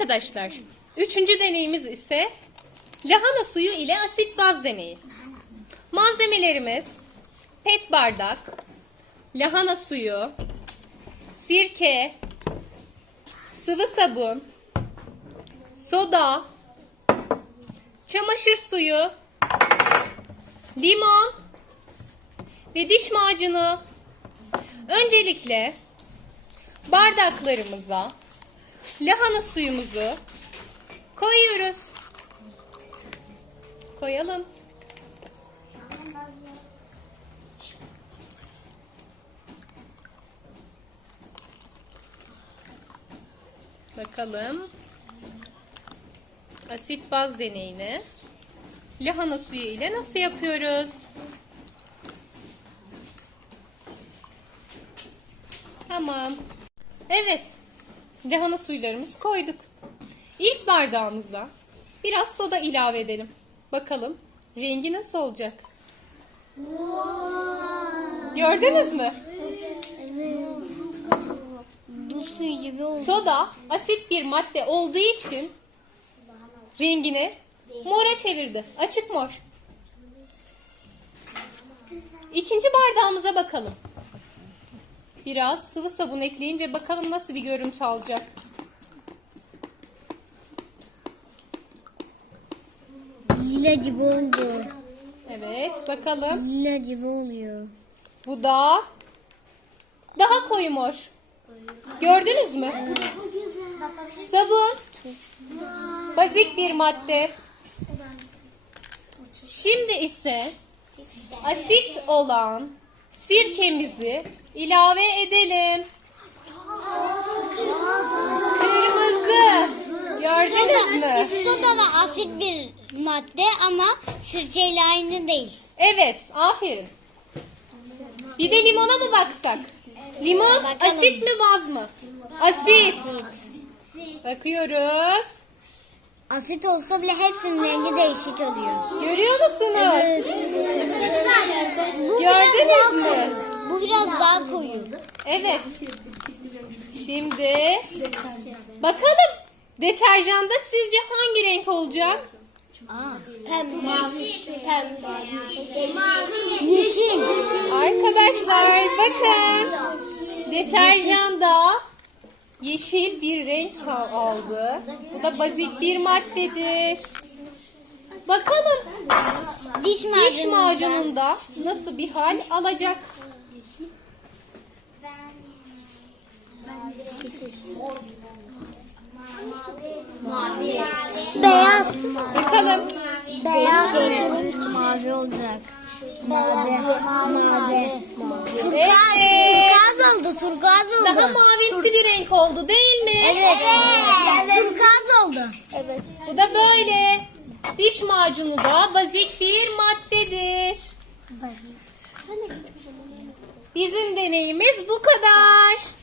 Arkadaşlar, üçüncü deneyimiz ise lahana suyu ile asit baz deneyi. Malzemelerimiz pet bardak, lahana suyu, sirke, sıvı sabun, soda, çamaşır suyu, limon ve diş macunu. Öncelikle bardaklarımıza lahana suyumuzu koyuyoruz. Koyalım. Bakalım. Asit baz deneyini lahana suyu ile nasıl yapıyoruz? Tamam. Evet. Lahana suylarımızı koyduk. İlk bardağımıza biraz soda ilave edelim. Bakalım rengi nasıl olacak? Gördünüz mü? Soda asit bir madde olduğu için rengini mora çevirdi. Açık mor. İkinci bardağımıza bakalım. Biraz sıvı sabun ekleyince bakalım nasıl bir görüntü alacak. Lila gibi oldu. Evet bakalım. Lila gibi oluyor. Bu da daha koyu mor. Gördünüz mü? Sabun bazik bir madde. Şimdi ise asit olan sirkemizi ilave edelim. Kırmızı. Gördünüz mü? Soda da asit bir madde ama sirkeyle aynı değil. Evet, aferin. Bir de limona mı baksak? Limon Bakalım. asit mi baz mı? Asit. Bakıyoruz. Asit olsa bile hepsinin rengi değişik oluyor. Görüyor musunuz? Bu Gördünüz mü? Bu biraz daha koyu. Evet. Şimdi bakalım deterjanda sizce hangi renk olacak? Pembe. Yeşil. Arkadaşlar bakın. Deterjanda yeşil bir renk al- aldı. Bu da bazik bir maddedir. Bakalım Diş diş macunu. macununda nasıl bir hal alacak? Beyaz. Bakalım. Beyaz mavi olacak. Mavi. Mavi. Turkuaz. Evet. Turkuaz oldu. Turkuaz oldu. Daha mavimsi bir renk oldu değil mi? Evet. Turkuaz oldu. Evet. Bu da böyle. Diş macunu da bazik bir maddedir. Bizim deneyimiz bu kadar.